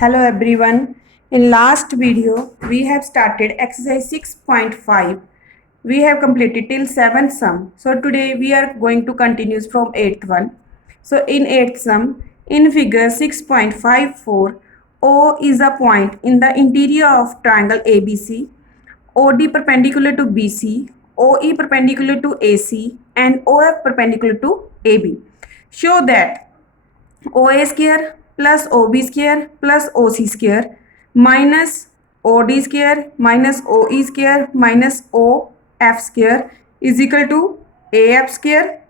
Hello everyone. In last video we have started exercise 6.5. We have completed till 7th sum. So today we are going to continue from 8th one. So in 8th sum, in figure 6.54, O is a point in the interior of triangle ABC, OD perpendicular to BC, OE perpendicular to AC and OF perpendicular to AB. Show that OA square plus OB square plus OC square minus OD square minus OE square minus OF square is equal to AF square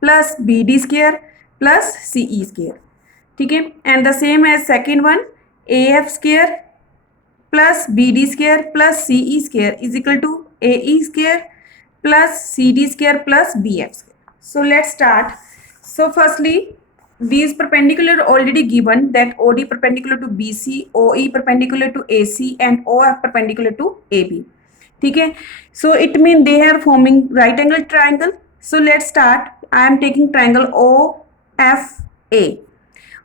plus BD square plus CE square. ठीक है, and the same as second one, AF square plus BD square plus CE square is equal to AE square plus CD square plus BF square. So let's start. So firstly, these perpendicular already given, that OD perpendicular to BC, OE perpendicular to AC and OF perpendicular to AB. ठीक है, so it means they are forming right angle triangle. So let's start. I am taking triangle OFA.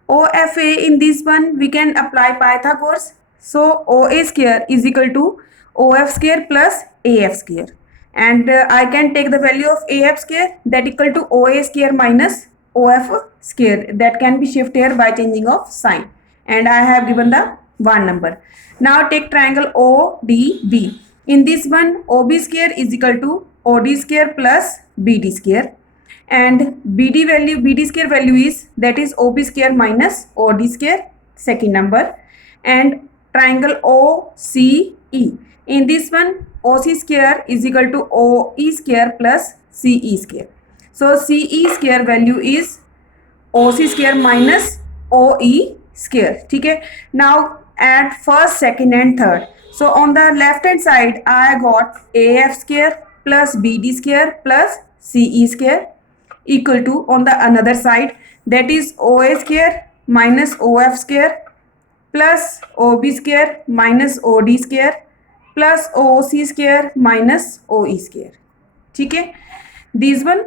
OFA, in this one we can apply Pythagoras. So OA square is equal to OF square plus AF square, and I can take the value of AF square, that equal to OA square minus OF square, that can be shifted here by changing of sign, and I have given the one number. Now take triangle ODB. In this one, OB square is equal to OD square plus BD square, and BD square value is, that is OB square minus OD square, second number. And triangle OCE, in this one OC square is equal to OE square plus CE square. So CE square value is OC square minus OE square. ठीक है, now add first, second and third. So on the left hand side I got AF square plus BD square plus CE square equal to, on the another side, that is OA square minus OF square plus OB square minus OD square plus OC square minus OE square. ठीक है, this one.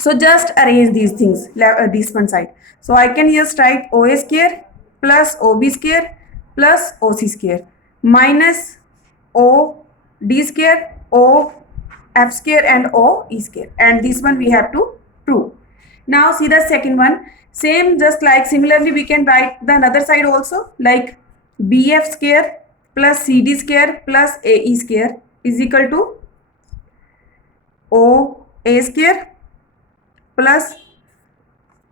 So just arrange these things, this one side. So I can just write OA square plus OB square plus OC square minus OD square, OF square and OE square, and this one we have to prove. Now see the second one. Same, just like similarly we can write the another side also, like BF square plus CD square plus AE square is equal to OA square plus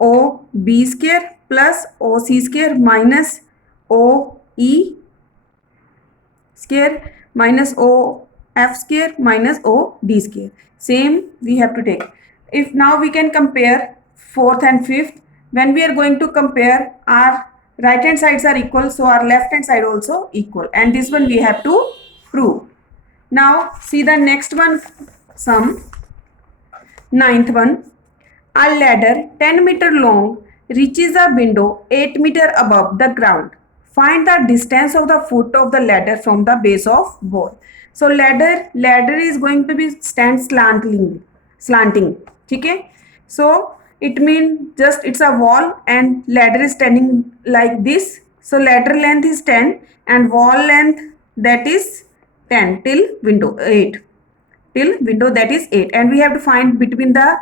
OB square plus OC square minus OE square minus OF square minus OD square. Same we have to take. If now we can compare fourth and fifth, when we are going to compare, our right hand sides are equal, so our left hand side also equal, and this one we have to prove. Now see the next one sum, ninth one. A ladder 10 meter long reaches a window 8 meter above the ground. Find the distance of the foot of the ladder from the base of wall. So ladder is going to be stand slanting. ठीक है, so it means just it's a wall and ladder is standing like this. So ladder length is 10 and wall length, that is 10 till window 8, till window, that is 8, and we have to find between the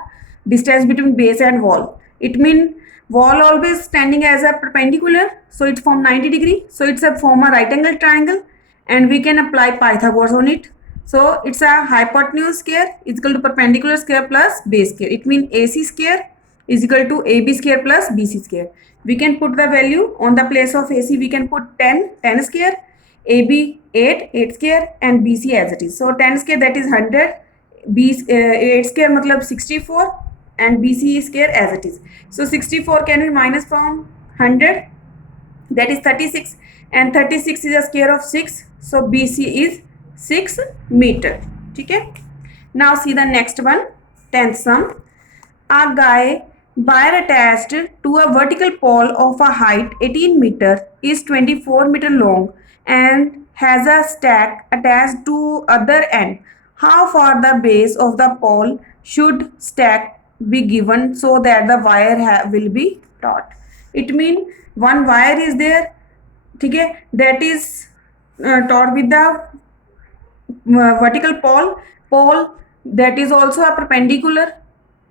distance between base and wall. It means wall always standing as a perpendicular, so it form 90 degree, so it's a form a right angle triangle, and we can apply Pythagoras on it. So it's a hypotenuse square is equal to perpendicular square plus base square. It means AC square is equal to AB square plus BC square. We can put the value on the place of AC, we can put 10 square, AB 8 square and BC as it is. So 10 square, that is 100, 8 square matlab 64 and BC square as it is. So 64 can be minus from 100, that is 36, and 36 is a square of 6, so BC is 6 meter. ठीक है, now see the next one, 10th sum. A guy wire attached to a vertical pole of a height 18 meter is 24 meter long and has a stack attached to other end. How far the base of the pole should stack be given so that the wire will be taut? It means one wire is there ठीक है, that is taught with the vertical pole that is also a perpendicular,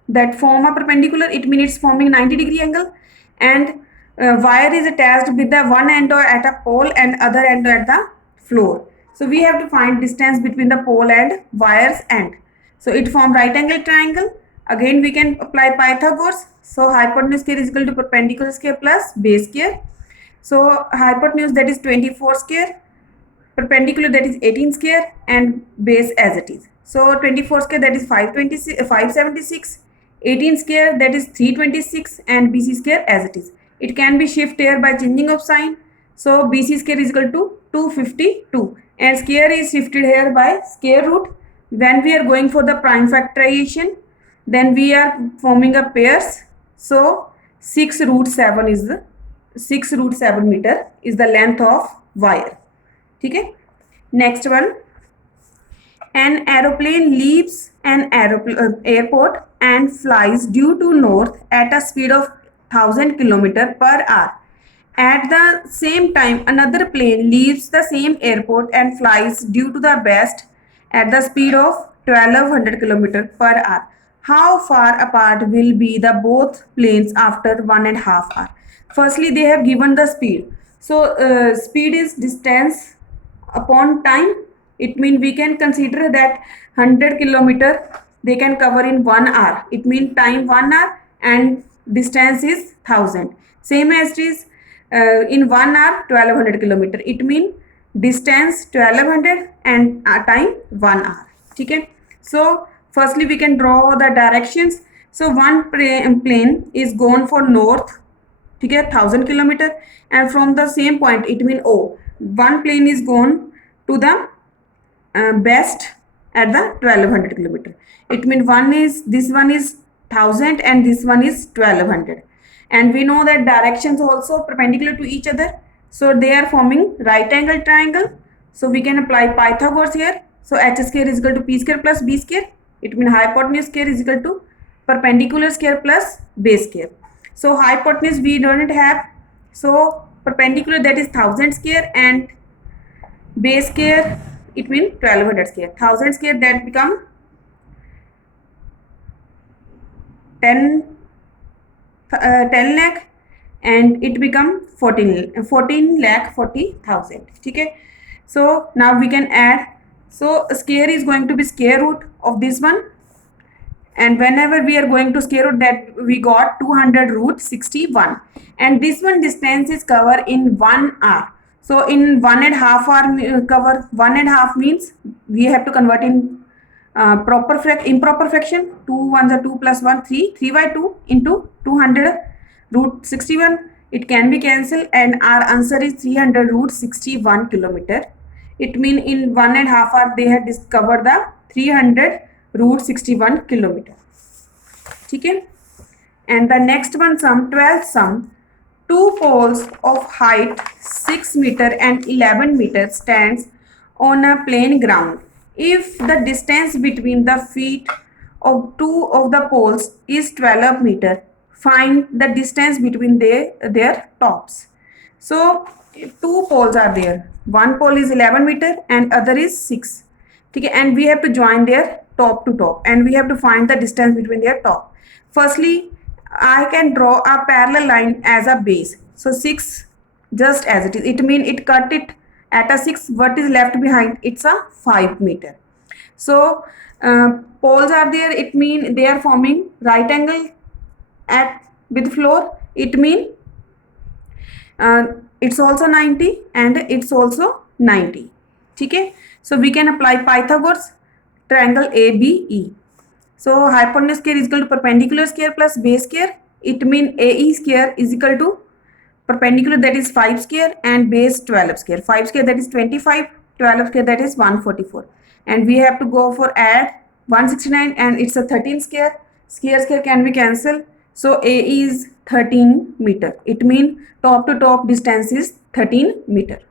that form a perpendicular, it means it's forming 90-degree angle, and wire is attached with the one end at a pole and other end at the floor. So we have to find distance between the pole and wire's end. So it form right angle triangle. Again we can apply Pythagoras. So hypotenuse square is equal to perpendicular square plus base square. So hypotenuse, that is 24 square, perpendicular, that is 18 square, and base as it is. So 24 square, that is 576, 18 square, that is 326, and BC square as it is. It can be shift here by changing of sign. So BC square is equal to 252, and square is shifted here by square root. When we are going for the prime factorization, then we are forming a pairs. So 6 root 7 is the 6 root 7 meter is the length of wire. ठीक है, next one, an aeroplane leaves an airport and flies due to north at a speed of 1000 km per hour. At the same time, another plane leaves the same airport and flies due to the west at the speed of 1200 km per hour. How far apart will be the both planes after 1.5 hours? Firstly, they have given the speed. So speed is distance upon time. It means we can consider that 100 kilometer they can cover in 1 hour. It means time 1 hour and distance is 1000. Same as it is in 1 hour 1200 kilometer. It means distance 1200 and time 1 hour. ठीक है. So firstly we can draw the directions. So one plane is gone for north, ठीक है, 1000 kilometer, and from the same point, it means O, one plane is gone to the west at the 1200 kilometer. It means this one is 1000 and this one is 1200, and we know that directions also perpendicular to each other, so they are forming right angle triangle. So we can apply Pythagoras here. So h square is equal to p square plus b square. It means hypotenuse square is equal to perpendicular square plus base square. So hypotenuse we don't have, so perpendicular, that is 1000 square, and base square, it means 1200 square. 1000 square, that become 10 lakh, and it become 14 lakh 40,000. ठीक है. So now we can add. So square is going to be square root of this one, and whenever we are going to square root, that we got 200 root 61, and this one distance is covered in 1 hour. So in 1.5 hour cover, 1.5 means we have to convert in improper fraction. 2 1s are 2 plus 1 3, 3 by 2 into 200 root 61. It can be cancelled, and our answer is 300 root 61 kilometer. It means in 1.5 hour they had discovered the 300 root 61 kilometer. ठीक है. And the next one sum, 12th sum, two poles of height 6 meter and 11 meter stands on a plain ground. If the distance between the feet of two of the poles is 12 meter, find the distance between their tops. So two poles are there. One pole is 11 meter and other is 6. Okay, and we have to join their top to top, and we have to find the distance between their top. Firstly, I can draw a parallel line as a base. So 6 just as it is. It means it cut it at a 6. What is left behind? It's a 5 meter. So poles are there. It means they are forming right angle with floor. It means it's also 90 and it's also 90. Okay. So we can apply Pythagoras, triangle ABE. So hypotenuse square is equal to perpendicular square plus base square. It means AE square is equal to perpendicular, that is 5 square, and base 12 square. 5 square, that is 25, 12 square, that is 144. And we have to go for add 169, and it's a 13 square. Square can be cancelled. So AE is 13 meter. It means top to top distance is 13 meter.